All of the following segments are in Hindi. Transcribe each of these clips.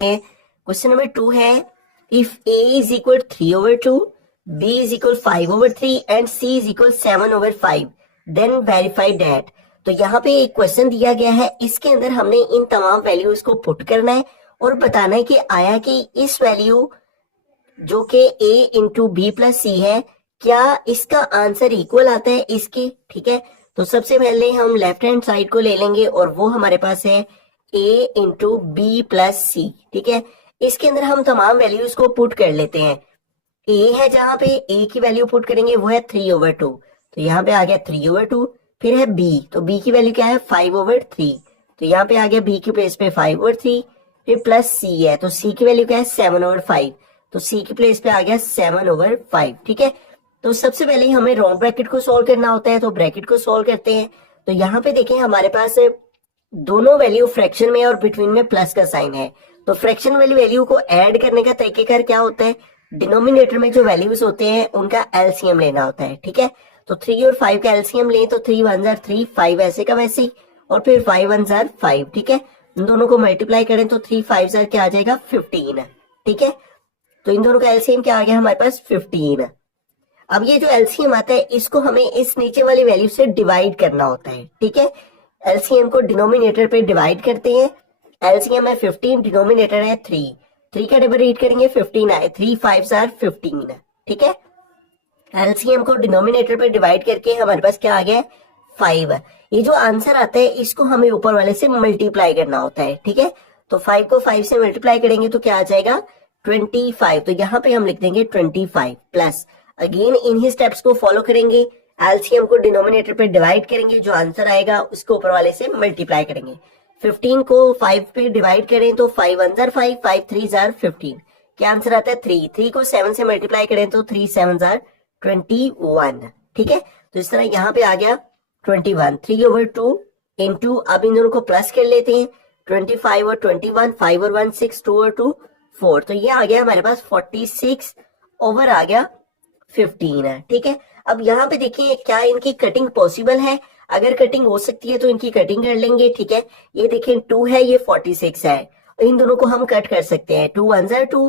क्वेश्चन नंबर 2 है if a is equal 3/2, b is equal 5/3 and c is equal 7/5 then verify that. तो यहाँ पे एक क्वेश्चन दिया गया है, इसके अंदर हमने इन तमाम वैल्यूज को पुट करना है और बताना है कि आया कि इस वैल्यू जो कि a इंटू बी प्लस सी है, क्या इसका आंसर इक्वल आता है इसके। ठीक है, तो सबसे पहले हम लेफ्ट हैंड साइड को ले लेंगे और वो हमारे पास है a into B plus C. ठीक है, इसके अंदर हम तमाम वैल्यूज को पुट कर लेते हैं। a है, जहां पे a की वैल्यू पुट करेंगे वो है 3/2, तो यहाँ पे आ गया 3/2। फिर है b, तो b की वैल्यू क्या है 5/3, तो यहाँ पे आ गया b की प्लेस पे 5/3। फिर प्लस c है, तो c की वैल्यू क्या है 7/5, तो c की प्लेस पे आ गया 7/5। ठीक है, तो सबसे पहले हमें राउंड ब्रैकेट को सॉल्व करना होता है, तो ब्रैकेट को सॉल्व करते हैं। तो यहाँ पे देखें हमारे पास दोनों वैल्यू फ्रैक्शन में और बिटवीन में प्लस का साइन है, तो फ्रैक्शन वाली वैल्यू को ऐड करने का तरीकेकार क्या होता है, डिनोमिनेटर में जो वैल्यूज होते हैं उनका एलसीएम लेना होता है। ठीक है, तो 3 और 5 का एलसीएम लें तो 3 1 जार 3, 5 ऐसे का वैसे ही, और फिर 5 1 जार 5। ठीक है, इन दोनों को मल्टीप्लाई करें तो 3 5 जार क्या आ जाएगा 15। ठीक है, तो इन दोनों का एलसीएम क्या आ गया हमारे पास 15। अब ये जो एलसीएम आता है इसको हमें इस नीचे वाली वैल्यू से डिवाइड करना होता है। ठीक है, एलसीएम को डिनोमिनेटर पे डिवाइड करते हैं। एलसीएम है 15, डिनोमिनेटर है 3, 3 का डिवाइड करेंगे 15 आए, 3 5 जार 15। ठीक है, एलसीएम को डिनोमिनेटर पे डिवाइड करके हमारे पास क्या आ गया 5। ये जो आंसर आता है इसको हमें ऊपर वाले से मल्टीप्लाई करना होता है। ठीक है, तो 5 को 5 से मल्टीप्लाई करेंगे तो क्या आ जाएगा 25, तो यहाँ पे हम लिख देंगे 25 प्लस, अगेन इन्हीं स्टेप्स को फॉलो करेंगे। एलसीएम को डिनोमिनेटर पे डिवाइड करेंगे, जो आंसर आएगा उसको ऊपर वाले से मल्टीप्लाई करेंगे। 15 को 5 पे डिवाइड करें तो 5 1 जार 5, 5 3 जार 15, क्या आंसर आता है 3। 3 को 7 से मल्टीप्लाई करें तो 3 7 जार 21। ठीक है, तो इस तरह यहाँ पे आ गया 21, 3/2 इंटू, अब इन दोनों को प्लस कर लेते हैं, 25 और 21, 5 और 1 6, 2 और 2 4, तो ये आ गया हमारे पास 46 ओवर आ गया 15। ठीक है, अब यहाँ पे देखिए क्या इनकी कटिंग पॉसिबल है, अगर कटिंग हो सकती है तो इनकी कटिंग कर लेंगे। ठीक है, ये देखें 2 है, ये 46 है, इन दोनों को हम कट कर सकते हैं। 2 1 जार 2,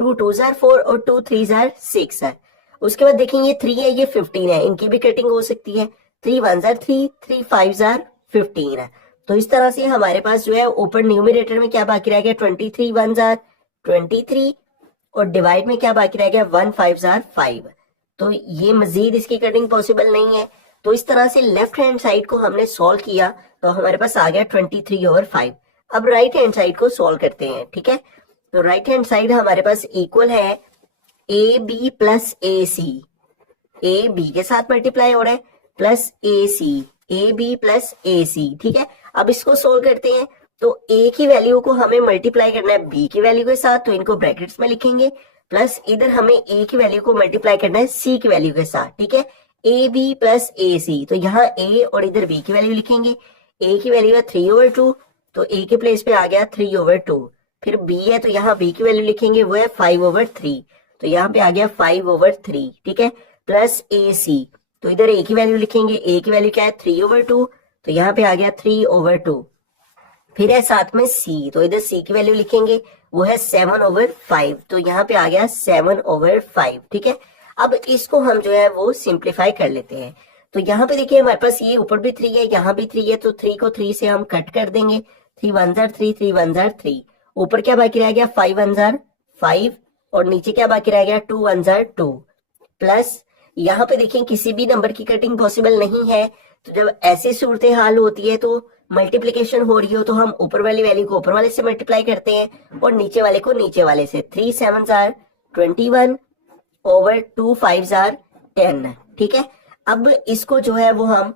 2 2 जार 4 और 2 3 जार 6 है। उसके बाद देखेंगे 3 है, ये 15 है, इनकी भी कटिंग हो सकती है। 3 1 जार 3, 3 5 जार 15 है। तो इस तरह से हमारे पास जो है ऊपर न्यूमरेटर में क्या बाकी रह गया 23 1 जार 23, और डिवाइड में क्या बाकी रह गया 1 5 जार 5। तो ये मजीद इसकी कटिंग पॉसिबल नहीं है। तो इस तरह से लेफ्ट हैंड साइड को हमने सॉल्व किया तो हमारे पास आ गया 23/5। अब राइट हैंड साइड को सॉल्व करते हैं। ठीक है, तो राइट हैंड साइड हमारे पास इक्वल है A B plus A C, A B के साथ मल्टीप्लाई हो रहा है, plus A C, A B plus A C. ठीक है, अब इसको सोल्व करते हैं, तो ए की वैल्यू को हमें मल्टीप्लाई करना है बी की वैल्यू के साथ, तो इनको ब्रैकेट्स में लिखेंगे, प्लस इधर हमें ए की वैल्यू को मल्टीप्लाई करना है सी की वैल्यू के साथ। ठीक है, ए बी प्लस ए सी, तो यहाँ ए और इधर बी की वैल्यू लिखेंगे। ए की वैल्यू है 3/2, तो ए के प्लेस पे आ गया 3/2। फिर बी है, तो यहाँ बी की वैल्यू लिखेंगे, वो है 5/3, तो यहाँ पे आ गया 5/3। ठीक है, प्लस ए सी, तो इधर ए की वैल्यू लिखेंगे, ए की वैल्यू क्या है 3/2, तो यहाँ पे आ गया 3/2। फिर है साथ में सी, तो इधर सी की वैल्यू लिखेंगे, वो है 7/5, तो यहाँ पे आ गया 7/5। ठीक है, अब इसको हम जो है वो सिंप्लीफाई कर लेते हैं। तो यहाँ पे देखिए हमारे पास ये ऊपर भी 3 है, यहाँ भी 3 है, तो 3 को 3 से हम कट कर देंगे। 3 1 जार 3, 3 1 जार 3, ऊपर क्या बाकी रह गया 5 1 जार 5, और नीचे क्या बाकी रह गया 2 1 जार 2, प्लस यहाँ पे देखिए किसी भी नंबर की कटिंग पॉसिबल नहीं है। तो जब ऐसी सूरत हाल होती है तो मल्टीप्लीकेशन हो रही हो तो हम ऊपर वाली वैल्यू को ऊपर वाले से मल्टीप्लाई करते हैं और नीचे वाले को नीचे वाले से। 3 7 जार 21 ओवर 2 5 जार 10। ठीक है, अब इसको जो है वो हम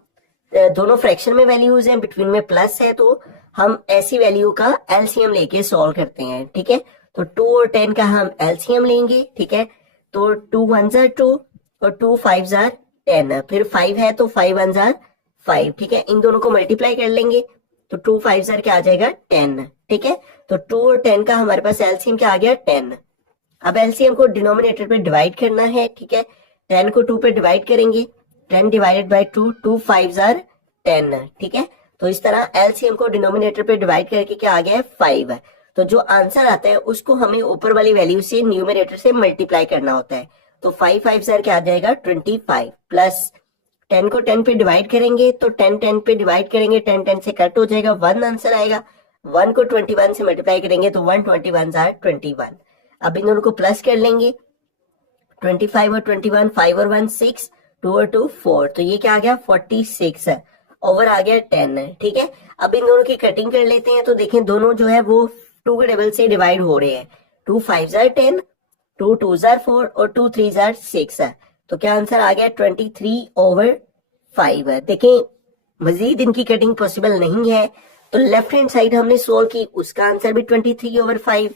दोनों फ्रैक्शन में वैल्यूज हैं, बिटवीन में प्लस है, तो हम ऐसी वैल्यू का एलसीएम लेके सॉल्व करते हैं। ठीक है, तो 2 और 10 का हम एलसीएम लेंगे। ठीक है, तो 2 1 जार 2 और 2 5 जार 10, फिर 5 है तो 5 1 जार 5। ठीक है, इन दोनों को मल्टीप्लाई कर लेंगे, तो 2 5 जार क्या आ जाएगा 10। ठीक है, तो 2 और 10 का हमारे पास एलसीएम क्या आ गया 10। अब एलसीएम को डिनोमिनेटर पे डिवाइड करना है। ठीक है, 10 को 2 पे डिवाइड करेंगे, 10 डिवाइडेड बाय 2, 2 5 जार 10। ठीक है, तो इस तरह एलसीएम को डिनोमिनेटर पे डिवाइड करके क्या आ गया है 5। तो जो आंसर आता है उसको हमें ऊपर वाली वैल्यू से न्यूमरेटर से मल्टीप्लाई करना होता है। तो 5 5 सर क्या आ जाएगा 25 प्लस 10 को 10 पे डिवाइड करेंगे तो 10 10 पे डिवाइड करेंगे 10 10 से कट हो जाएगा 1 आंसर आएगा। 1 को 21 से मल्टीप्लाई करेंगे तो 1 21 आर 21। अब इन दोनों को प्लस कर लेंगे 25 और 21 5 और 1 6 2 और 2 4 तो ये क्या आ गया 46 है ओवर आ गया 10 है। ठीक है, अब इन दोनों की कटिंग कर लेते हैं तो देखें दोनों जो है वो 2 के टेबल से डिवाइड हो रहे हैं। 2 5 आर 10 2 2 आर 4 और 2 3 आर 6 है। तो क्या आंसर आ गया 23 ओवर 5 है। देखें मजीद इनकी कटिंग पॉसिबल नहीं है तो लेफ्ट हैंड साइड हमने सोल्व की उसका आंसर भी 23 ओवर 5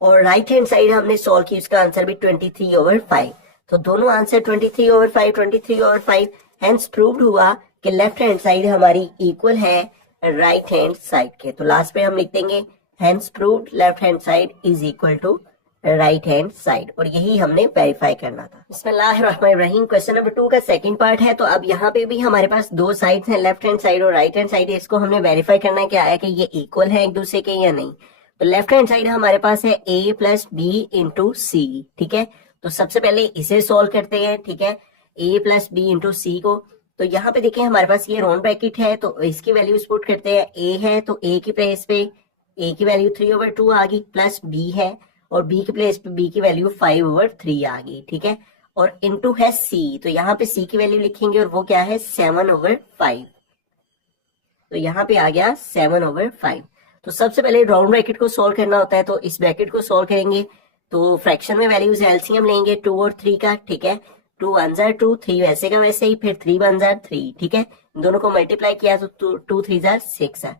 और राइट हैंड साइड हमने सॉल्व की उसका आंसर भी 23 ओवर 5। तो दोनों answer 23 over 5 23 over 5 hence proved हुआ कि लेफ्ट हैंड साइड हमारी इक्वल है राइट हैंड साइड के। तो लास्ट पे हम लिख देंगे hence proved left hand side is equal to right hand side और यही हमने वेरीफाई करना था। बिस्मिल्लाहिर्रहमानिर्रहीम। क्वेश्चन नंबर 2 का सेकंड पार्ट है। तो अब यहाँ पे भी हमारे पास दो साइड्स हैं लेफ्ट हैंड साइड और राइट हैंड साइड। इसको हमने वेरीफाई करना है कि आया कि ये इक्वल है एक दूसरे के या नहीं। तो लेफ्ट हैंड साइड हमारे पास है a plus B into C. ठीक है, तो सबसे पहले इसे सॉल्व करते हैं। ठीक है, a प्लस बी इंटू सी को। तो यहाँ पे देखिए हमारे पास ये राउंड ब्रैकेट है तो इसकी वैल्यूज पुट करते हैं। a है तो a की प्लेस पे a की वैल्यू 3 ओवर 2 आ गई प्लस b है और b की प्लेस पे b की वैल्यू 5 ओवर 3 आ गई। ठीक है, और इंटू है c तो यहाँ पे c की वैल्यू लिखेंगे और वो क्या है 7 ओवर 5। तो यहाँ पे आ गया 7 ओवर 5। तो सबसे पहले राउंड ब्रैकेट को सॉल्व करना होता है तो इस ब्रैकेट को सॉल्व करेंगे तो फ्रैक्शन में वैल्यूज एलसीएम लेंगे 2 और 3 का। ठीक है, 2 1 जार 2 3 वैसे का वैसे ही फिर 3 1 जार 3। ठीक है, दोनों को मल्टीप्लाई किया तो 2 3 जार 6 है।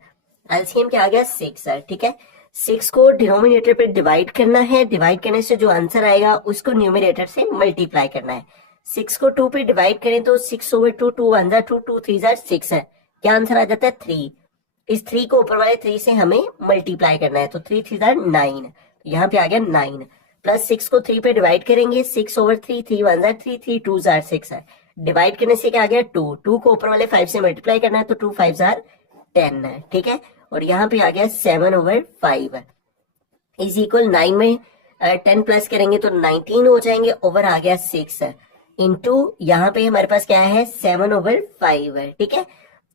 एलसीएम क्या आ गया 6 है। ठीक है, 6 को डिनोमिनेटर पे डिवाइड करना है। डिवाइड करने से जो आंसर आएगा उसको न्यूमरेटर से मल्टीप्लाई करना है। 6 को 2 पे डिवाइड करें तो 6 ओवर 2 2 1 जार 2 2 3 जार 6 है। क्या आंसर आ जाता है 3। इस 3 को ऊपर वाले 3 से हमें मल्टीप्लाई करना है तो 3 3 जार 9। तो यहाँ पे आ गया 9 प्लस 6 को 3 पे डिवाइड करेंगे 6 ओवर 3 3 1 जार 3 3 2 जार 6 है। डिवाइड करने से क्या आ गया 2 2 को ऊपर वाले 5 से मल्टीप्लाई करना है तो 2 5 जार 10 है। ठीक है, और यहाँ पे आ गया 7 ओवर 5 इज इक्वल 9 में 10 प्लस करेंगे तो 19 हो जाएंगे ओवर आ गया 6 है इंटू यहाँ पे हमारे पास क्या है 7 ओवर 5 है। ठीक है,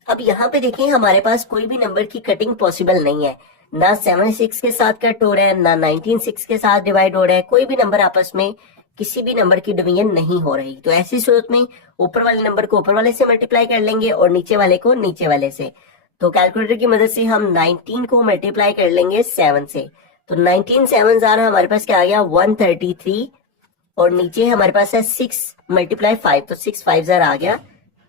अब यहाँ पे देखिए हमारे पास कोई भी नंबर की कटिंग पॉसिबल नहीं है। ना 7 6 के साथ कट हो रहा है ना 19 6 के साथ डिवाइड हो रहा है। कोई भी नंबर आपस में किसी भी नंबर की डिवीजन नहीं हो रही। तो ऐसी सूरत में ऊपर वाले नंबर को ऊपर वाले से मल्टीप्लाई कर लेंगे और नीचे वाले को नीचे वाले से। तो कैलकुलेटर की मदद से हम 19 को मल्टीप्लाई कर लेंगे 7 से। तो 19 7 जार हमारे पास क्या आ गया 133 और नीचे हमारे पास है 6 मल्टीप्लाई 5 तो 6 5 जार आ गया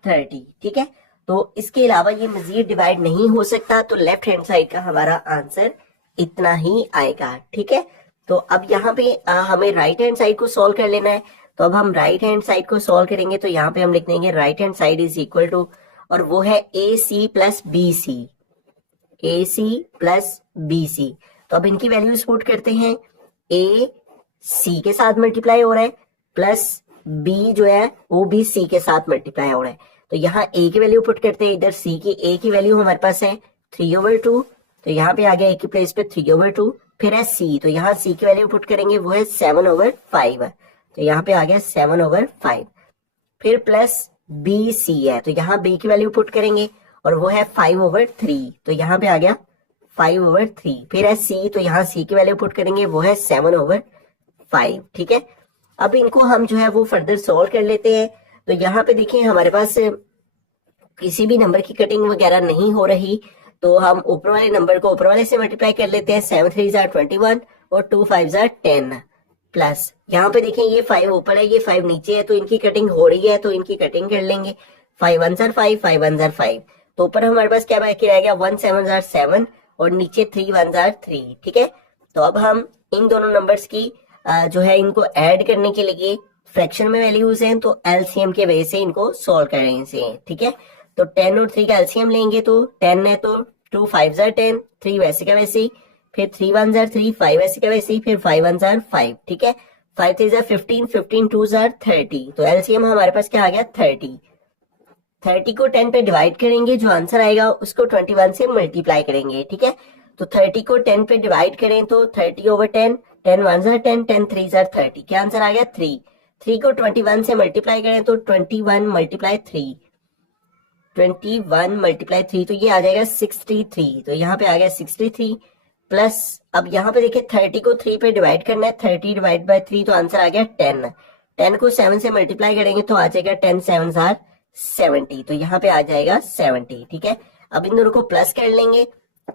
30। ठीक है, तो इसके अलावा ये मजीद डिवाइड नहीं हो सकता तो लेफ्ट हैंड साइड का हमारा आंसर इतना ही आएगा। ठीक है, तो अब यहाँ पे हमें राइट हैंड साइड को सॉल्व कर लेना है। तो अब हम राइट हैंड साइड को सॉल्व करेंगे तो यहाँ पे हम लिख देंगे right hand side is equal to और वो है A C plus B C. A C plus B C तो अब इनकी वैल्यूज पुट करते हैं। ए सी के साथ मल्टीप्लाई हो रहा है प्लस बी जो है वो भी सी के साथ मल्टीप्लाई हो रहा है। तो यहाँ ए की वैल्यू पुट करते हैं। इधर सी की ए की वैल्यू हमारे पास है 3 ओवर 2 तो यहाँ पे आ गया ए की प्लेस पे 3 ओवर 2 फिर है सी तो यहाँ सी की वैल्यू पुट करेंगे वो है 7 ओवर 5 तो यहाँ पे आ गया 7 ओवर 5 फिर प्लस बी सी है तो यहाँ बी की वैल्यू पुट करेंगे और वो है 5 ओवर 3 तो यहाँ पे आ गया 5 ओवर 3 फिर है सी तो यहाँ सी की वैल्यू पुट करेंगे वो है 7 ओवर 5। ठीक है, अब इनको हम जो है वो फर्दर सॉल्व कर लेते हैं। तो यहाँ पे देखिए हमारे पास किसी भी नंबर की कटिंग वगैरह नहीं हो रही तो हम ऊपर वाले नंबर को ऊपर वाले से मल्टीप्लाई कर लेते हैं। 7 3 जार 21 और 2 5 जार 10 प्लस यहाँ पे देखें ये 5 ऊपर है ये 5 नीचे है तो इनकी कटिंग हो रही है तो इनकी कटिंग कर लेंगे। 5 1 जार 5 5 1 जार 5 तो ऊपर हमारे पास क्या बाकी रह गया 1 7 जार 7 और नीचे 3 1 जार 3। ठीक है, तो अब हम इन दोनों नंबर्स की जो है इनको ऐड करने के लिए फ्रैक्शन में वैल्यूज हैं तो एलसीएम के वजह से इनको सॉल्व करने से। ठीक है, तो 10 और 3 का एलसीएम लेंगे तो 10 है तो 2 5 जार 10 3 वैसे का वैसे ही फिर 3 1 जार 3 5 वैसे का वैसे ही फिर 5 1 जार 5। ठीक है, 5 3 जार 15 15 2 जार 30 तो एलसीएम हमारे पास क्या आ गया 30। 30 को 10 पे डिवाइड करेंगे जो आंसर आएगा उसको 21 से मल्टीप्लाई करेंगे। ठीक है, तो 30 को 10 पे डिवाइड करें तो 30/10, 10 1 जार 10, 10 3 जार 30, क्या आंसर आ गया 3। 3 को 21 से मल्टीप्लाई करें तो 21 मल्टीप्लाई 3, 21 मल्टीप्लाई 3, तो ये आ जाएगा 63। तो यहाँ पे आ गया 63 प्लस, अब यहाँ पे देखिए 30 को 3 पे डिवाइड करना है, 30 डिवाइड बाय 3, तो आंसर आ गया 10। 10 को 7 से मल्टीप्लाई करेंगे तो आ जाएगा 10 7 जार 70, तो यहाँ पे आ जाएगा 70। ठीक है, अब इन दोनों को प्लस कर लेंगे,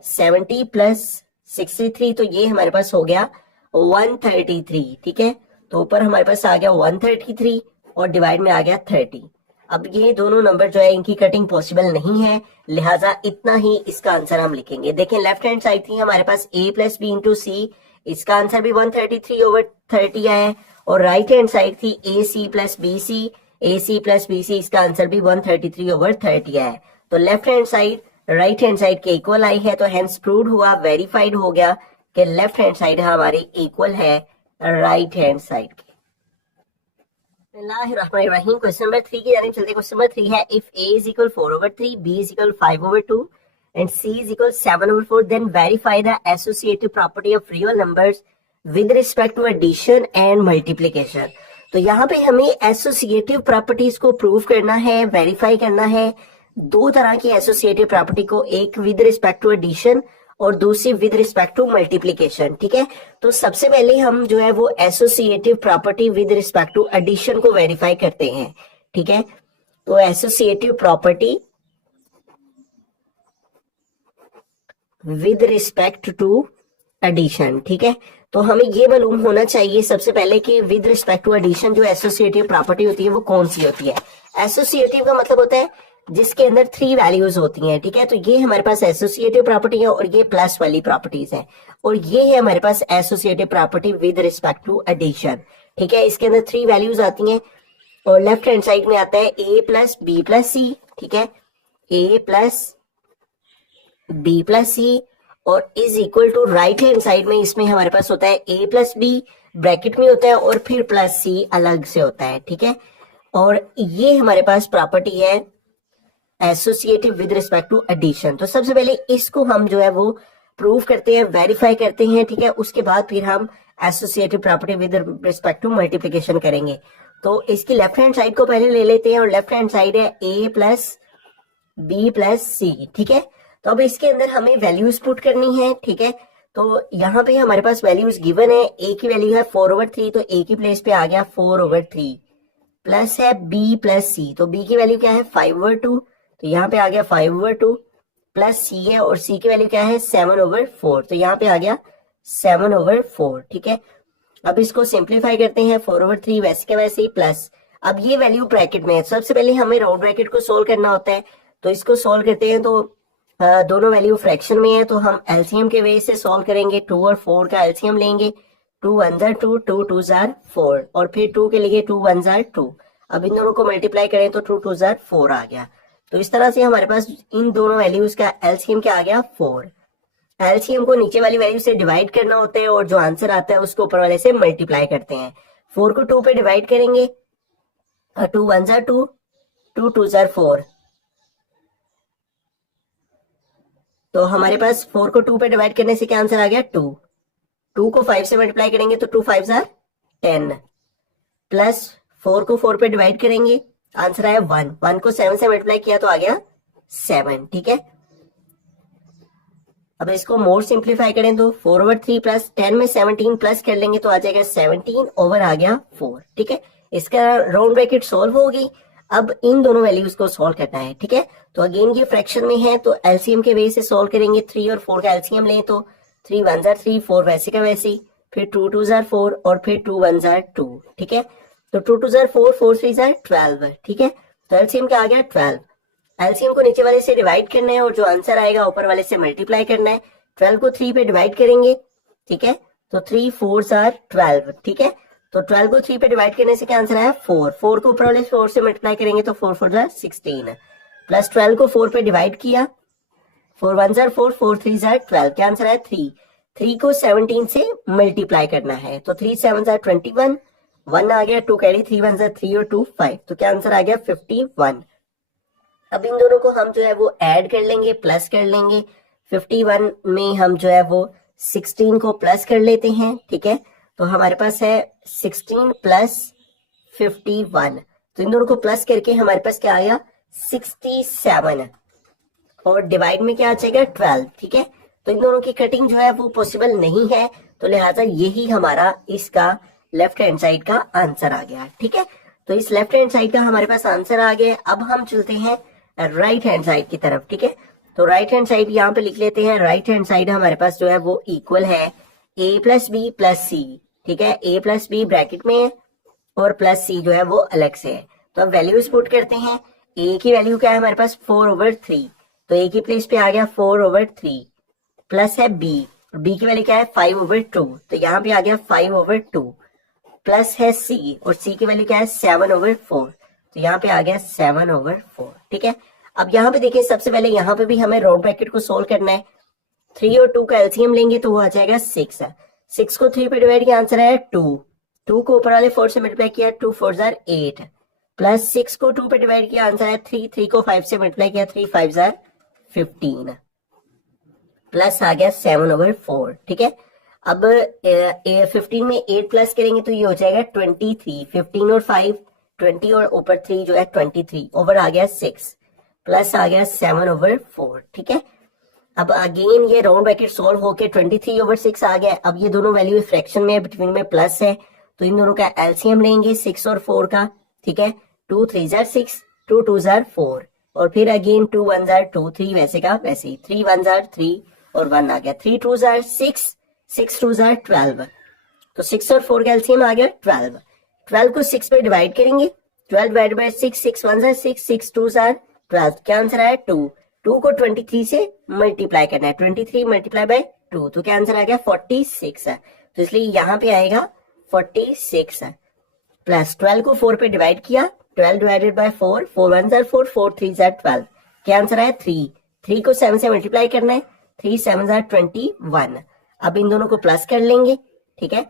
70 प्लस 63, तो ये हमारे पास हो गया 133। ठीक है, तो ऊपर हमारे पास आ गया 133 और डिवाइड में आ गया 30। अब ये दोनों नंबर जो है इनकी कटिंग पॉसिबल नहीं है, लिहाजा इतना ही इसका आंसर हम लिखेंगे। देखें लेफ्ट हैंड साइड थी हमारे पास a प्लस बी इंटू सी, इसका आंसर भी 133/30 आया है, और राइट हैंड साइड थी ए C plus B C, A C plus B सी, इसका आंसर भी 133/30 आया है। तो left hand side right hand side के इक्वल आई है, तो हेंस प्रूव्ड हुआ, वेरीफाइड हो गया कि लेफ्ट हैंड साइड हमारे इक्वल है राइट हैंड साइड के। बिस्मिल्लाहिर्रहमानिर्रहीम, क्वेश्चन नंबर 3 की जानिब चलते। क्वेश्चन नंबर 3 है if a is equal 4/3, b is equal 5/2 and c is equal 7/4, then verify the associative property of real numbers with respect to addition and multiplication। तो यहाँ पे हमें एसोसिएटिव प्रॉपर्टीज को प्रूव करना है, वेरीफाई करना है। दो तरह की एसोसिएटिव प्रॉपर्टी को, एक विद रिस्पेक्ट टू एडिशन और दूसरी विद रिस्पेक्ट टू मल्टीप्लीकेशन। ठीक है, तो सबसे पहले हम जो है वो associative property with respect to addition को वेरीफाई करते हैं। ठीक है, तो associative property with respect to addition. ठीक है, तो हमें ये मालूम होना चाहिए सबसे पहले कि विद रिस्पेक्ट टू एडिशन जो एसोसिएटिव प्रॉपर्टी होती है वो कौन सी होती है। एसोसिएटिव का मतलब होता है जिसके अंदर 3 वैल्यूज होती हैं। ठीक है, तो ये हमारे पास एसोसिएटिव प्रॉपर्टी है और ये प्लस वाली प्रॉपर्टीज है, और ये है हमारे पास associative property with respect to addition. ठीक है, इसके अंदर 3 वैल्यूज आती हैं और लेफ्ट हैंड साइड में आता है a plus B plus C. ठीक है, a plus B plus C और is equal to right hand side में इसमें हमारे पास होता है a प्लस बी ब्रैकेट में होता है और फिर प्लस सी अलग से होता है। ठीक है, और ये हमारे पास प्रॉपर्टी है associative with respect to addition. तो सबसे पहले इसको हम जो है वो प्रूव करते हैं, वेरीफाई करते हैं। ठीक है, उसके बाद फिर हम associative property with respect to multiplication करेंगे। तो इसकी लेफ्ट हैंड साइड को पहले ले लेते हैं, और लेफ्ट हैंड साइड है a plus B plus C. ठीक है, तो अब इसके अंदर हमें वैल्यूज पुट करनी है। ठीक है, तो यहाँ पे हमारे पास वैल्यूज गिवन है, a की वैल्यू है 4/3, तो a की प्लेस पे आ गया 4/3, प्लस है b प्लस सी, तो b की वैल्यू क्या है 5/2, तो यहाँ पे आ गया 5/2, प्लस c है और c की वैल्यू क्या है 7/4, तो यहाँ पे आ गया 7/4। ठीक है, अब इसको सिंप्लीफाई करते हैं, 4/3 वैसे के वैसे ही, प्लस अब ये वैल्यू ब्रैकेट में है। सबसे पहले हमें राउंड ब्रैकेट को सोल्व करना होता है, तो इसको सोल्व करते हैं। तो दोनों वैल्यू फ्रैक्शन में है, तो हम एलसीएम के वे से सोल्व करेंगे। 2 और 4 का एलसीएम लेंगे, 2 1 जार 2, 2 2 जार 4, और फिर 2 के लिए 2 1 जार 2। अब इन दोनों को मल्टीप्लाई करें तो 2 2 जार 4 आ गया। तो इस तरह से हमारे पास इन दोनों वैल्यूज का एलसीएम क्या आ गया 4। एलसीएम को नीचे वाली वैल्यू से डिवाइड करना होता है और जो आंसर आता है उसको ऊपर वाले से मल्टीप्लाई करते हैं। 4 को 2 पे डिवाइड करेंगे, 2 1 जार 2, 2 2 जार 4, तो हमारे पास 4 को 2 पे डिवाइड करने से क्या आंसर आ गया 2। 2 को 5 से मल्टीप्लाई करेंगे तो 2 5 जार 10, प्लस 4 को 4 पे डिवाइड करेंगे, आंसर आया 1। 1 को 7 से मल्टीप्लाई किया तो आ गया 7। ठीक है, अब इसको मोर सिंप्लीफाई करें तो 4/3 प्लस 10 में 17 प्लस कर लेंगे तो आ जाएगा 17 ओवर आ गया 4। ठीक है, इसका राउंड ब्रैकेट सोल्व हो गई। अब इन दोनों वैल्यूज को सोल्व करना है। ठीक है, तो अगेन ये फ्रैक्शन में है तो एलसीएम के वे से सोल्व करेंगे। 3 और 4 का एलसीएम लें तो 3 1 जार 3, 4 वैसे का वैसे, फिर 2 2 जार 4 और फिर 2 1 जार 2। ठीक है, तो 2 2 जार 4, 4 3 जार 12। ठीक है, तो एलसीएम क्या आ गया 12। एलसीएम को नीचे वाले से डिवाइड करना है और जो आंसर आएगा ऊपर वाले से मल्टीप्लाई करना है। 12 को 3 पे डिवाइड करेंगे। ठीक है, तो 3 4 जार 12। ठीक है, तो 12 को 3 पे डिवाइड करने से क्या आंसर आया 4। 4 को ऊपर वाले 4 से मल्टीप्लाई करेंगे तो 4 4 जार 16, प्लस 12 को 4 पे डिवाइड किया, 4 1 जार 4, 4 3 जार 12, क्या आंसर आया 3। 3 को 17 से मल्टीप्लाई करना है तो 3 7 जार 21, 1 आ गया, 2 कैरी, 3 1 जार 3 और 2 5, तो क्या आंसर आ गया 51। अब इन दोनों को हम जो है वो ऐड कर लेंगे, प्लस कर लेंगे। 51 में हम जो है वो 16 को प्लस कर लेते हैं, ठीक है। तो हमारे पास है 16 प्लस 51, तो इन दोनों को प्लस करके हमारे पास क्या आया 67, और डिवाइड में क्या आ जाएगा 12, ठीक है। तो इन दोनों की कटिंग जो है वो पॉसिबल नहीं है, तो लिहाजा यही हमारा इसका लेफ्ट हैंड साइड का आंसर आ गया, ठीक है। तो इस लेफ्ट हैंड साइड का हमारे पास आंसर आ गया। अब हम चलते हैं राइट हैंड साइड की तरफ, ठीक है। तो राइट हैंड साइड यहाँ पे लिख लेते हैं। राइट हैंड साइड हमारे पास जो है वो इक्वल है a plus B plus C, ठीक है। a प्लस बी ब्रैकेट में है और प्लस सी जो है वो अलग से है। तो अब वैल्यूज पुट करते हैं। a की वैल्यू क्या है हमारे पास 4/3, तो a की प्लेस पे आ गया 4/3, प्लस है b, और b की वैल्यू क्या है 5/2, तो यहाँ पे आ गया 5/2, प्लस है c, और c की वैल्यू क्या है 7/4, तो यहाँ पे आ गया 7/4, ठीक है। अब यहाँ पे देखिए सबसे पहले यहाँ पे भी हमें राउंड ब्रैकेट को सोल्व करना है। 3 और 2 का एलसीएम लेंगे तो वो आ जाएगा 6 है। 6 को 3 पे डिवाइड किया आंसर है 2, 2 को ऊपर वाले 4 से मल्टीप्लाई किया 2 4 जार 8, प्लस 6 को 2 पे डिवाइड किया आंसर है 3, 3 को 5 से मल्टीप्लाई किया 3 5 जार 15, प्लस आ गया 7/4, ठीक है। अब 15 में 8 प्लस करेंगे तो ये हो जाएगा 23, 15 और 5 20 और ऊपर 3 जो है 23, ओवर आ गया 6, प्लस आ गया 7/4, ठीक है। अब अगेन ये राउंड ब्रैकेट सॉल्व होके 23/6 आ गया। अब ये दोनों वैल्यू फ्रैक्शन में बिटवीन में प्लस है, तो इन दोनों का एलसीएम लेंगे 6 और 4 का, ठीक है। 2 3 जार 6, 2 2 जार 4, और फिर अगेन 2 1 जार 2, 3 वैसे का वैसे ही, 3 1 जार 3 और 1 आ गया, 3 2 जार 6, 6 2 जार 12, तो 6 और 4 का एलसीएम आ गया 12। 12 को 6 पे डिवाइड करेंगे, 12 डिवाइड बाय 6, 6 1 जार 6, 6 2 जार 12, क्या आंसर आया 2। 2 को 23 से मल्टीप्लाई करना है, 23 मल्टीप्लाई बाय 2, तो क्या आंसर आ गया 46 है। तो इसलिए यहाँ पे आएगा 46 है। प्लस 12 को 4 पे डिवाइड किया, 12 डिवाइडेड बाय 4, 4 1 जार 4, 4 3 जार 12, क्या आंसर आया 3। 3 को 7 से मल्टीप्लाई करना है, 3 7 जार 21। अब इन दोनों को प्लस कर लेंगे, ठीक है।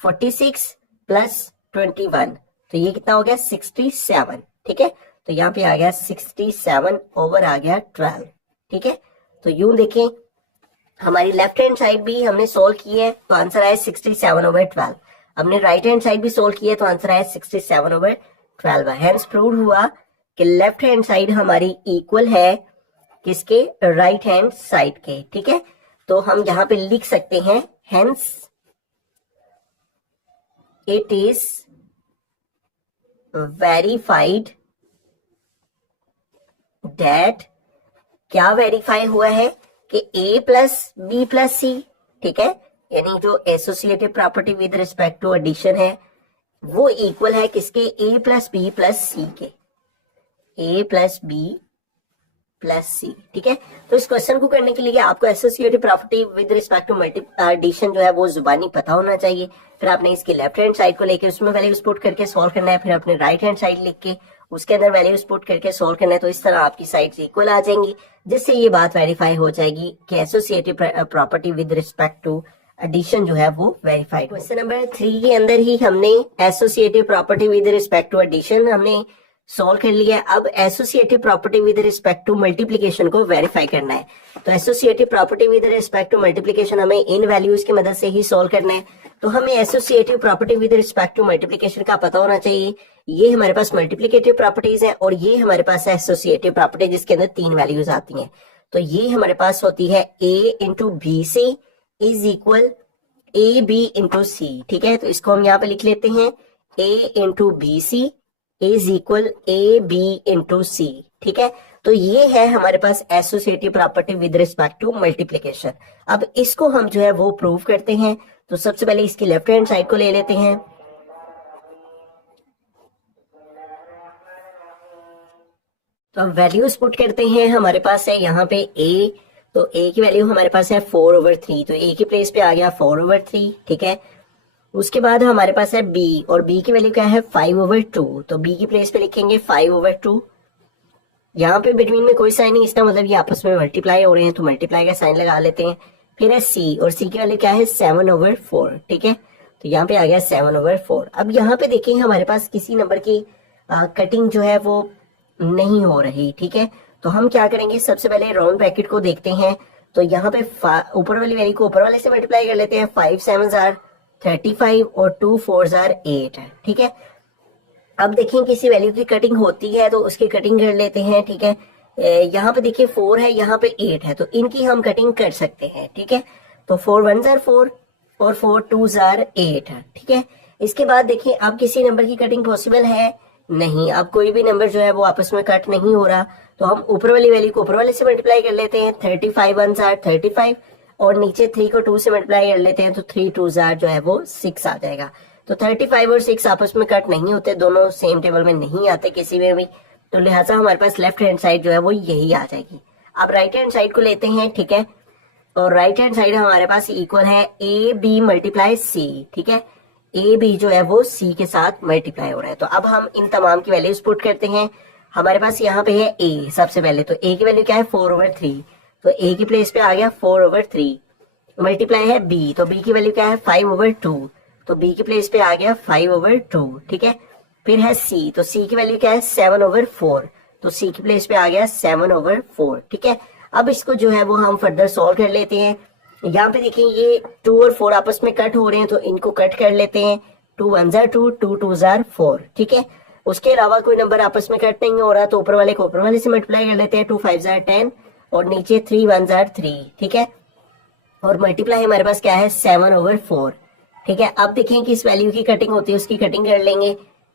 46 प्लस 21, तो ये कितना हो गया 67, ठीक है। तो यहाँ पे आ गया 67 ओवर आ गया 12, ठीक है। तो यूं देखें हमारी लेफ्ट हैंड साइड भी हमने सोल्व की है, तो आंसर आया 67/12। हमने राइट हैंड साइड भी सोल्व की है, तो आंसर आया 67/12। हेंस प्रूव हुआ कि लेफ्ट हैंड साइड हमारी इक्वल है किसके, राइट हैंड साइड के, ठीक है। तो हम यहाँ पे लिख सकते हैं hence it is verified that, क्या वेरीफाई हुआ है कि a plus B plus C, ठीक है, यानी जो associative property with respect to addition है वो इक्वल है किसके, a plus B plus C के, a plus B plus C, ठीक है। तो इस क्वेश्चन को करने के लिए आपको associative property with respect to addition जो है वो जुबानी पता होना चाहिए। फिर आपने इसकी लेफ्ट हैंड साइड को लेके उसमें वैल्यूज पुट करके सॉल्व करना है, फिर अपने राइट हैंड साइड लिख के उसके अंदर वैल्यूज पुट करके सॉल्व करना है। तो इस तरह आपकी साइड्स इक्वल आ जाएंगी, जिससे ये बात वेरीफाई हो जाएगी कि associative property with respect to addition जो है वो वेरीफाइड। क्वेश्चन नंबर 3 के अंदर ही हमने associative property with respect to addition हमने सॉल्व कर लिया। अब associative property with respect to multiplication को वेरीफाई करना है। तो associative property with respect to multiplication हमें इन वैल्यूज की मदद से ही सॉल्व करना है। तो हमें associative property with respect to multiplication का पता होना चाहिए। ये हमारे पास मल्टीप्लिकेटिव प्रॉपर्टीज है और ये हमारे पास है एसोसिएटिव प्रॉपर्टी, जिसके अंदर 3 वैल्यूज आती हैं। तो ये हमारे पास होती है a into B C is equal A B into C, ठीक है। तो इसको हम यहाँ पे लिख लेते हैं a into B C is equal A B into C, ठीक है। तो ये है हमारे पास associative property with respect to multiplication. अब इसको हम जो है वो प्रूव करते हैं। तो सबसे पहले इसकी लेफ्ट हैंड साइड को ले लेते हैं। तो अब वैल्यूज पुट करते हैं। हमारे पास है यहाँ पे a, तो a की वैल्यू हमारे पास है 4/3, तो a की प्लेस पे आ गया 4/3, ठीक है। उसके बाद हमारे पास है b, और b की वैल्यू क्या है 5/2, तो b की प्लेस पे लिखेंगे 5/2। यहाँ पे बिटवीन में कोई साइन नहीं, इसका मतलब ये आपस में मल्टीप्लाई हो रहे हैं, तो मल्टीप्लाई का साइन लगा लेते हैं। फिर है c, और c की वैल्यू क्या है 7/4, ठीक है। तो यहाँ पे आ गया 7/4। अब यहाँ पे देखिए हमारे पास किसी नंबर की कटिंग जो है वो नहीं हो रही, ठीक है। तो हम क्या करेंगे, सबसे पहले राउंड ब्रैकेट को देखते हैं। तो यहाँ पे ऊपर वाली वैल्यू को ऊपर वाले से मल्टीप्लाई कर लेते हैं। 5 7 आर 35 और 2 4 आर 8 है, ठीक है। अब देखिए किसी वैल्यू की कटिंग होती है तो उसकी कटिंग कर लेते हैं, ठीक है। यहाँ पे देखिए 4 है, यहाँ पे 8 है, तो इनकी हम कटिंग कर सकते हैं, ठीक है। तो 4 1 आर 4 और 4 2 आर 8 है, ठीक है। इसके बाद देखिए अब किसी नंबर की कटिंग पॉसिबल है नहीं, अब कोई भी नंबर जो है वो आपस में कट नहीं हो रहा, तो हम ऊपर वाली वैल्यू को ऊपर वाले से मल्टीप्लाई कर लेते हैं। 35 1 आर 35 और नीचे 3 को 2 से मल्टीप्लाई कर लेते हैं, तो 3 2 आर जो है वो 6 आ जाएगा। तो 35 और 6 आपस में कट नहीं होते, दोनों सेम टेबल में नहीं आते किसी में भी, तो लिहाजा हमारे पास लेफ्ट हैंड साइड जो है वो यही आ जाएगी। अब राइट हैंड साइड को लेते हैं, ठीक है। और राइट हैंड साइड हमारे पास इक्वल है ए बी मल्टीप्लाई सी, ठीक है। ए बी जो है वो सी के साथ मल्टीप्लाई हो रहा है। तो अब हम इन तमाम की वैल्यूज पुट करते हैं। हमारे पास यहाँ पे है ए, सबसे पहले तो ए की वैल्यू क्या है 4/3, तो ए की प्लेस पे आ गया 4/3। मल्टीप्लाई है बी, तो बी की वैल्यू क्या है 5/2, तो बी की प्लेस पे आ गया 5/2, ठीक है। फिर है सी, तो सी की वैल्यू क्या है 7/4, तो सी की प्लेस पे आ गया 7/4, ठीक है। अब इसको जो है वो हम फर्दर सॉल्व कर लेते हैं। यहाँ पे देखिए ये 2 और 4 आपस में कट हो रहे हैं, तो इनको कट कर लेते हैं। 2 1 आर 2 2 2 आर 4, ठीक है। उसके अलावा कोई नंबर आपस में कट नहीं हो रहा, तो ऊपर वाले को ऊपर वाले से मल्टीप्लाई कर लेते हैं। 2 5 आर 10 और नीचे 3 1 आर 3, ठीक है। और मल्टीप्लाई हमारे पास क्या है 7/4, ठीक है। अब देखें कि इस वैल्यू की कटिंग होती है, उसकी कटिंग कर लेंगे,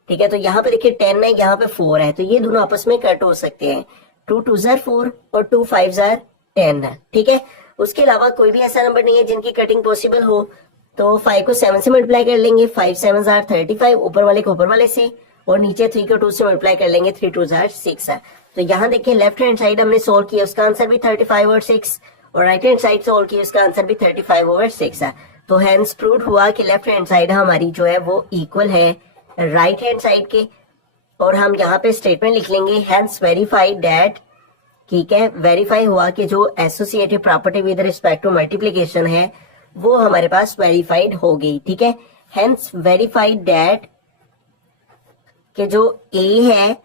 ठीक है। तो यहाँ पे देखिए 10 है, यहाँ पे 4 है, तो ये दोनों आपस में कट हो सकते हैं। 2 2 आर 4 और 2 5 आर 10 है, ठीक है। उसके अलावा कोई भी ऐसा नंबर नहीं है जिनकी कटिंग पॉसिबल हो, तो 5 को 7 से मल्टीप्लाई कर लेंगे। 5 7 आर 35, ऊपर वाले को ऊपर वाले से, और नीचे 3 को 2 से मल्टीप्लाई कर लेंगे। 3 2 आर 6 है। तो यहाँ देखिए लेफ्ट हैंड साइड हमने सोल्व किया, उसका आंसर भी 35 और 6, और राइट हैंड साइड सोल्व किया, उसका आंसर भी 35 और 6 है। तो हैंस प्रूव हुआ कि लेफ्ट हैंड साइड हमारी जो है वो इक्वल है राइट हैंड साइड के। और हम यहाँ पे स्टेटमेंट लिख लेंगे हैंस वेरीफाइड दैट, ठीक है। वेरीफाई हुआ कि जो associative property with respect to multiplication है वो हमारे पास वेरीफाइड हो गई, ठीक है। हेंस वेरीफाइड दैट कि जो ए है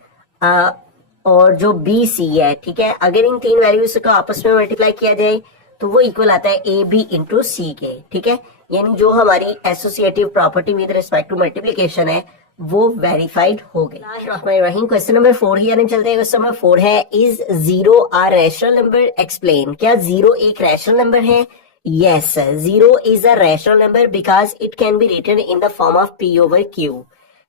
और जो बी सी है, ठीक है, अगर इन तीन वैल्यूज को आपस में मल्टीप्लाई किया जाए तो वो इक्वल आता है ए बी इंटू सी के, ठीक है। यानी जो हमारी associative property with respect to multiplication है वो वेरीफाइड हो गई। क्वेश्चन नंबर 4 ही आने चलते हैं। क्वेश्चन नंबर 4 है is 0 a rational number, explain. क्या 0 एक रैशनल नंबर है? Yes, 0 is a rational number because it can be written in the form of p over q,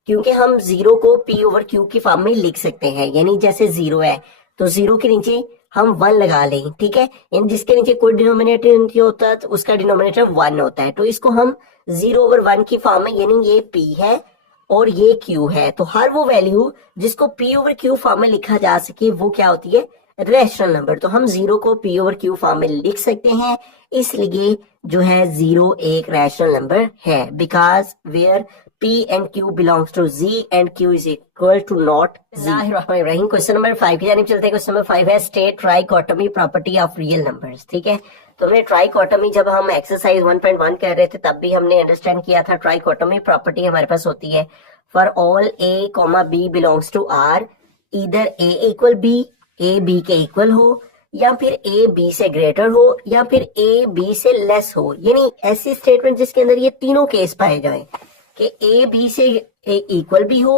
क्योंकि हम 0 को p ओवर q की फॉर्म में लिख सकते हैं। यानी जैसे 0 है तो 0 के नीचे हम 1 लगा लें, ठीक है। यानी जिसके नीचे कोई डिनोमिनेटर नहीं होता तो उसका डिनोमिनेटर 1 होता है, तो इसको हम 0 ओवर 1 की फॉर्म में, यानी ये p है और ये q है, तो हर वो वैल्यू जिसको p ओवर q फॉर्म में लिखा जा सके वो क्या होती है? Rational number. तो हम 0 को p ओवर q फॉर्म में लिख सकते हैं, इसलिए जो है 0 एक रैशनल नंबर है। Because where p and q belongs to z and q is equal to not z। Question number 5 की जानिब चलते हैं। क्वेश्चन नंबर 5 है state trichotomy property of real numbers, ठीक है। तो हमने ट्राइकोटोमी, जब हम एक्सरसाइज 1.1 कर रहे थे तब भी हमने अंडरस्टैंड किया था ट्राइकोटोमी प्रॉपर्टी हमारे पास होती है for all a, b belongs to r, इधर a equal b, a b के इक्वल हो, या फिर a b से ग्रेटर हो, या फिर a b से लेस हो। यानी ऐसी स्टेटमेंट जिसके अंदर ये तीनों केस पाए जाएं कि a b से इक्वल भी हो,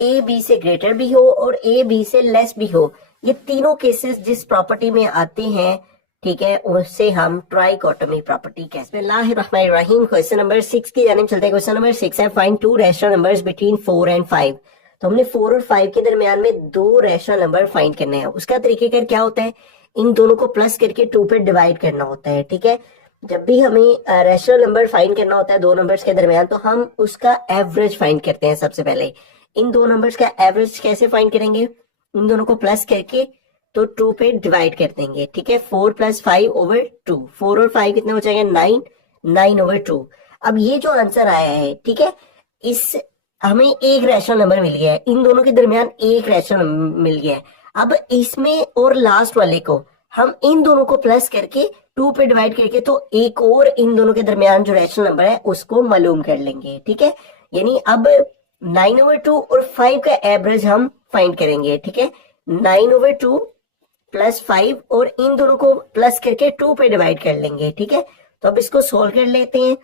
a b से ग्रेटर भी हो और a b से लेस भी हो। ये तीनों केसेस जिस प्रॉपर्टी में आते हैं, ठीक है, उससे हम ट्राइकोटोमी प्रॉपर्टी कहते हैं। बिस्मिल्लाहिर्रहमानिर्रहीम। क्वेश्चन नंबर 6 की जानिब चलते हैं। क्वेश्चन नंबर 6 है find 2 rational numbers between 4 and 5। तो हमने 4 और 5 के दरमियान में 2 रैशनल नंबर फाइंड करने हैं। उसका तरीकेकार क्या होता है? इन दोनों को प्लस करके 2 पे डिवाइड करना होता है, ठीक है। जब भी हमें रैशनल नंबर फाइंड करना होता है दो नंबर्स के दरमियान, तो हम उसका एवरेज फाइंड करते हैं। सबसे पहले इन दो नंबर्स का एवरेज कैसे फाइंड करेंगे? इन दोनों को प्लस करके तो 2 पे डिवाइड कर देंगे, ठीक है। 4 + 5 ओवर 2, 4 और 5 कितने हो जाएंगे? 9, 9 ओवर 2। अब ये जो आंसर आया है, ठीक है, इस हमें एक रैशनल नंबर मिल गया है, इन दोनों के दरमियान एक रैशनल मिल गया है। अब इसमें और लास्ट वाले को हम इन दोनों को प्लस करके 2 पे डिवाइड करके तो एक और इन दोनों के दरमियान जो रैशनल नंबर है उसको मालूम कर लेंगे, ठीक है। यानी अब 9 ओवर 2 और 5 का एवरेज हम फाइंड करेंगे, ठीक है। 9 ओवर 2 +5 और इन दोनों को प्लस करके 2 पे डिवाइड कर लेंगे, ठीक है। तो अब इसको सोल्व कर लेते हैं।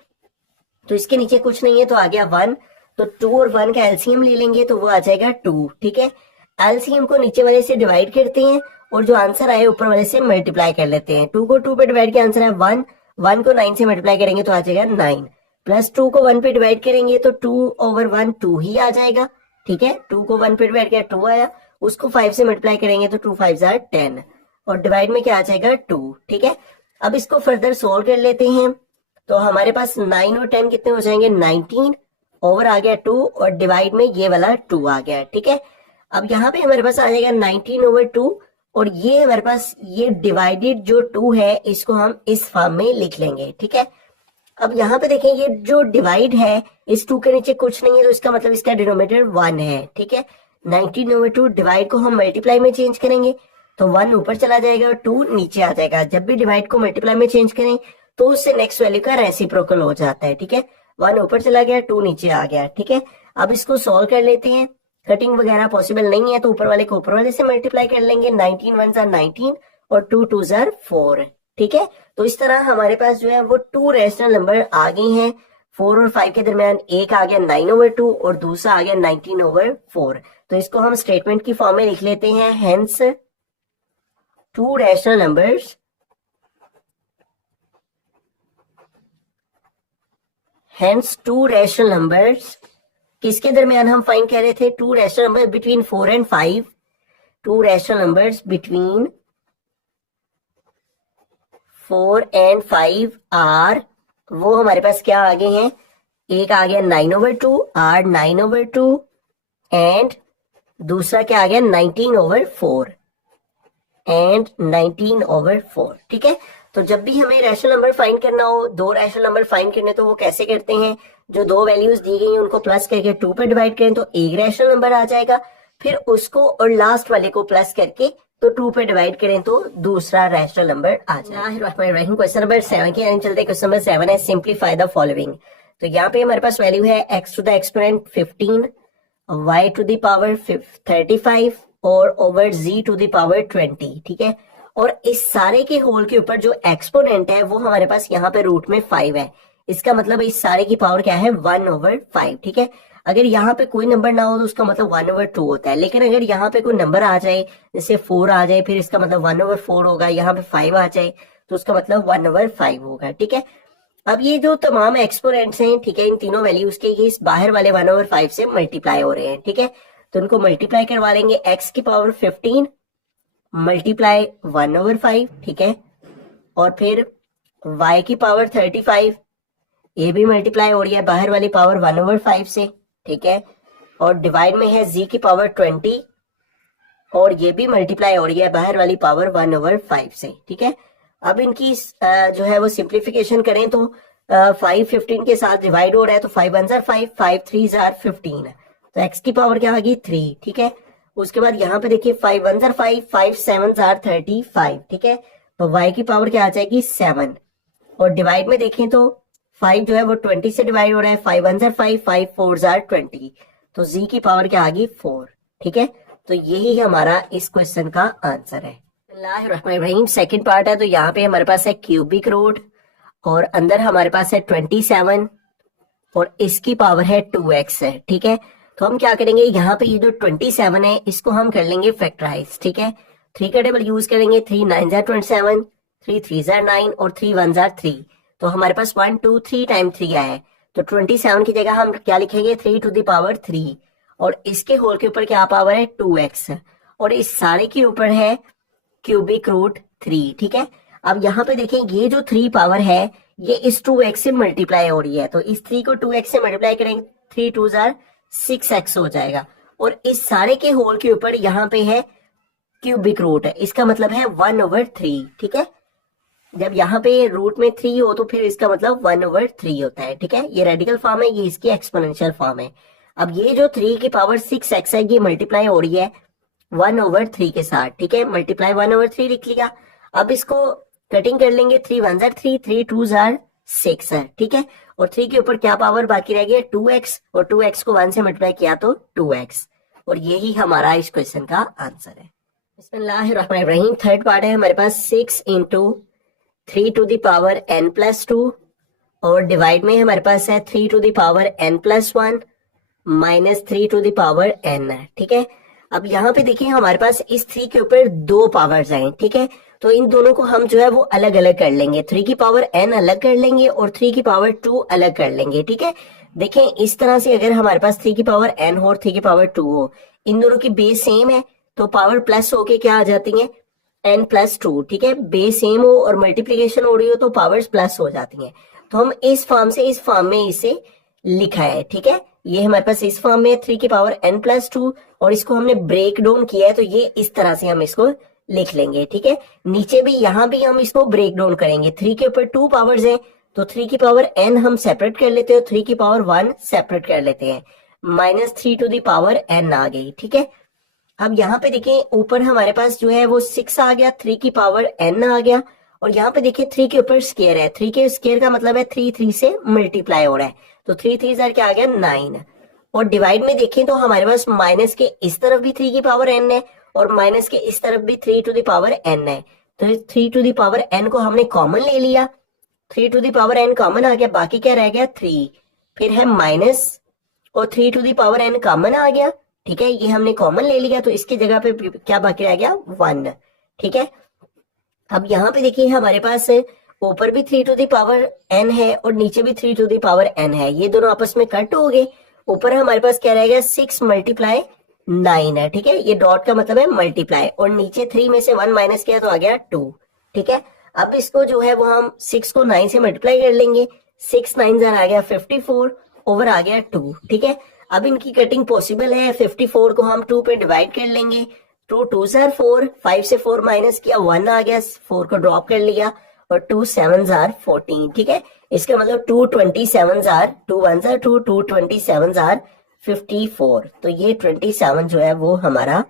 तो इसके नीचे कुछ नहीं है तो आ गया 1, तो 2 और 1 का एलसीएम ले लेंगे तो वो आ जाएगा 2, ठीक है। एलसीएम को नीचे वाले से डिवाइड करते हैं और जो आंसर आए ऊपर वाले से मल्टीप्लाई कर लेते हैं। 2 को 2 पे डिवाइड किया आंसर है 1, 1 को 9 से मल्टीप्लाई करेंगे तो आ जाएगा 9, प्लस 2 को 1 पे डिवाइड करेंगे तो 2/1 2 ही आ जाएगा, ठीक है। 2 को 1 पे डिवाइड किया 2 आया, उसको 5 से मल्टीप्लाई करेंगे तो 2 5 10 और डिवाइड में क्या आ जाएगा 2, ठीक है। अब इसको फर्दर सोल्व कर लेते हैं। तो हमारे पास 9 और 10 कितने हो जाएंगे 19, ओवर आ गया 2 और डिवाइड में ये वाला 2 आ गया, ठीक है। अब यहाँ पे हमारे पास आ जाएगा 19/2 और ये हमारे पास ये डिवाइडेड जो 2 है इसको हम इस फॉर्म में लिख लेंगे, ठीक है। अब यहाँ पे देखें ये जो डिवाइड है इस 2 के नीचे कुछ नहीं है तो इसका मतलब इसका डिनोमिनेटर 1 है, ठीक है। 19/2 डिवाइड को हम मल्टीप्लाई में चेंज करेंगे तो 1 ऊपर चला जाएगा और 2 नीचे आ जाएगा। जब भी डिवाइड को मल्टीप्लाई में चेंज करें तो उससे नेक्स्ट वैल्यू का रेसिप्रोकल हो जाता है, ठीक है। 1 ऊपर चला गया 2 नीचे आ गया, ठीक है। अब इसको सॉल्व कर लेते हैं। कटिंग वगैरह पॉसिबल नहीं है तो ऊपर वाले को ऊपर वाले से मल्टीप्लाई कर लेंगे। 19 1s are 19 और 2 2s are 4, ठीक है। तो इस तरह हमारे पास जो है वो 2 रैशनल नंबर आ गए हैं। 4 और 5 के दरमियान एक आ गया 9/2 और दूसरा आ गया 19/4। तो इसको हम स्टेटमेंट की फॉर्म में लिख लेते हैं। हेंस 2 रैशनल नंबर्स किसके दरमियान हम फाइंड कर रहे थे? 2 rational number between 4 and 5। 2 rational numbers between 4 and 5 are, वो हमारे पास क्या आ गए हैं? एक आ गया 9/2 आर 9/2 एंड दूसरा क्या आ गया 19/4 एंड 19/4, ठीक है। तो जब भी हमें रैशनल नंबर फाइंड करना हो, 2 रैशनल नंबर फाइंड करने तो वो कैसे करते हैं? जो 2 वैल्यूज दी गई हैं उनको प्लस करके 2 पे डिवाइड करें तो एक रैशनल नंबर आ जाएगा, फिर उसको और लास्ट वाले को प्लस करके तो 2 पे डिवाइड करें तो दूसरा रैशनल नंबर आ जाएगा। क्वेश्चन नंबर 7 की आगे चलते हैं। क्वेश्चन नंबर 7 है सिंप्लीफाई द फॉलोइंग। तो यहाँ पे हमारे पास वैल्यू है x to the exponent 15, y to the power 35 और over z to the power 20, ठीक है। और इस सारे के होल के ऊपर जो एक्सपोनेंट है वो हमारे पास यहाँ पे रूट में 5 है। इसका मतलब इस सारे की पावर क्या है 1/5, ठीक है। अगर यहाँ पे कोई नंबर ना हो तो उसका मतलब 1/2 होता है, लेकिन अगर यहाँ पे कोई नंबर आ जाए जैसे 4 आ जाए फिर इसका मतलब 1/4 होगा, यहाँ पे 5 आ जाए तो उसका मतलब 1/5 होगा, ठीक है। अब ये जो तमाम एक्सपोनेंट्स हैं, ठीक है, इन तीनों वैल्यूज के ये इस बाहर वाले 1/5 से मल्टीप्लाई हो रहे हैं, ठीक है। तो उनको मल्टीप्लाई करवा लेंगे। x की पावर 15 मल्टीप्लाई 1/5, ठीक है, और फिर y की पावर 35 ये भी मल्टीप्लाई हो रही है बाहर वाली पावर 1/5 से, ठीक है, और डिवाइड में है z की पावर 20 और ये भी मल्टीप्लाई हो रही है बाहर वाली पावर 1/5 से, ठीक है। अब इनकी जो है वो सिंप्लीफिकेशन करें तो 5 15 के साथ डिवाइड हो रहा है तो 5 1s are 5, 5 3s are 15, तो x की पावर क्या आ गई 3, ठीक है। उसके बाद यहाँ पे देखिए 5 1s are 5, 5 7s are 35, ठीक है। तो y की पावर क्या आ जाएगी 7 और डिवाइड में देखें तो 5 जो है वो 20 से डिवाइड हो रहा है। 5 1s are 5, 5 4s are 20, तो z की पावर क्या आ गई 4, ठीक है। तो यही हमारा इस क्वेश्चन का आंसर है। सेकंड पार्ट है। तो यहाँ पे हमारे पास है क्यूबिक रूट और अंदर हमारे पास है 27 और इसकी पावर है 2x है, ठीक है। तो हम क्या करेंगे, यहाँ पे ये जो 27 है इसको हम कर लेंगे फैक्टराइज, ठीक है। 3 का टेबल यूज करेंगे। 3 9s are 27, 3 3s are 9 और 3 1s are 3, तो हमारे पास 1 2 3 टाइम 3 आया है। तो 27 की जगह हम क्या लिखेंगे 3 टू द पावर 3 और इसके होल के ऊपर क्या पावर है 2x और इस सारे के ऊपर है क्यूबिक रूट 3, ठीक है। अब यहाँ पे देखें ये जो 3 पावर है ये इस 2x से मल्टीप्लाई हो रही है, तो इस 3 को 2x से मल्टीप्लाई करेंगे 3 2s are 6x हो जाएगा और इस सारे के होल के ऊपर यहाँ पे है क्यूबिक रूट है, इसका मतलब है 1/3, ठीक है। जब यहाँ पे रूट में 3 हो तो फिर इसका मतलब 1/3 होता है, ठीक है। ये रेडिकल फॉर्म है, ये इसकी एक्सपोनेंशियल फॉर्म है। अब ये जो 3 की पावर 6x है ये मल्टीप्लाई हो रही है 1/3 के साथ, ठीक है। मल्टीप्लाई 1/3 लिख लिया। अब इसको कटिंग कर लेंगे। 3 1s are 3, 3 2s are 6 है, ठीक है। और 3 के ऊपर क्या पावर बाकी रह गया 2x और 2x को 1 से मल्टीप्लाई किया तो 2x और यही हमारा इस क्वेश्चन का आंसर है। बिस्मिल्लाहिर्रहमानिर्रहीम। थर्ड पार्ट है हमारे पास 6 into 3 to the power n plus 2 और डिवाइड में हमारे पास है 3 to the power n plus 1 minus 3 to the power n है। ठीक है, अब यहाँ पे देखिए हमारे पास इस 3 के ऊपर दो पावर्स हैं। ठीक है, तो इन दोनों को हम जो है वो अलग अलग कर लेंगे, 3 की पावर n अलग कर लेंगे और 3 की पावर 2 अलग कर लेंगे। ठीक है, देखें इस तरह से अगर हमारे पास 3 की पावर n हो और 3 की पावर 2 हो, इन दोनों की बेस सेम है तो पावर प्लस होके क्या आ जाती है n प्लस 2। ठीक है, बेस सेम हो और मल्टीप्लीकेशन हो रही हो तो पावर्स प्लस हो जाती हैं। तो हम इस फॉर्म से इस फॉर्म में इसे लिखा है। ठीक है, ये हमारे पास इस फॉर्म में 3 की पावर n प्लस 2 और इसको हमने ब्रेक डाउन किया है तो ये इस तरह से हम इसको लिख लेंगे। ठीक है, नीचे भी यहाँ भी हम इसको ब्रेक डाउन करेंगे, 3 के ऊपर 2 पावर्स हैं तो 3 की पावर n हम सेपरेट कर लेते हैं, 3 की पावर 1 सेपरेट कर लेते हैं, minus 3 to the power n आ गई। ठीक है, अब यहाँ पे देखें ऊपर हमारे पास जो है वो 6 आ गया, 3 की पावर n आ गया और यहाँ पे देखिए 3 के ऊपर स्केयर है, 3 के स्केयर का मतलब है 3 3 से मल्टीप्लाई हो रहा है तो 3 3 जार क्या आ गया 9। और डिवाइड में देखें तो हमारे पास माइनस के इस तरफ भी 3 की पावर n है और माइनस के इस तरफ भी 3 टू द पावर n है तो 3 टू द पावर n को हमने कॉमन ले लिया, 3 to the power n common आ गया, बाकी क्या रह गया 3, फिर है माइनस और 3 to the power n common आ गया। ठीक है, ये हमने कॉमन ले लिया तो इसकी जगह पे क्या बाकी रह गया 1। ठीक है, अब यहाँ पे देखिए हमारे पास ऊपर भी 3 टू द पावर n है और नीचे भी 3 टू द पावर n है, ये दोनों आपस में कट हो गए। ऊपर हमारे पास क्या रह गया 6 मल्टीप्लाई 9 है। ठीक है, ये डॉट का मतलब है मल्टीप्लाई और नीचे 3 में से 1 माइनस किया तो आ गया 2। ठीक है, अब इसको जो है वो हम 6 को 9 से मल्टीप्लाई कर लेंगे, 6 9 जार आ गया 54 ओवर आ गया 2। ठीक है, अब इनकी कटिंग पॉसिबल है, 54 को हम 2 पे डिवाइड कर लेंगे, 2 2 जार 4, 5 से 4 माइनस किया 1 आ गया, 4 को ड्रॉप कर लिया और 2 7 जार 14। ठीक है, इसका मतलब 2 27 जार 2 1 जार 2 2 27 जार 54, तो ये 27 जो है वो हमारा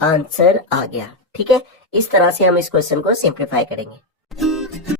आंसर आ गया। ठीक है, इस तरह से हम इस क्वेश्चन को सिंप्लीफाई करेंगे।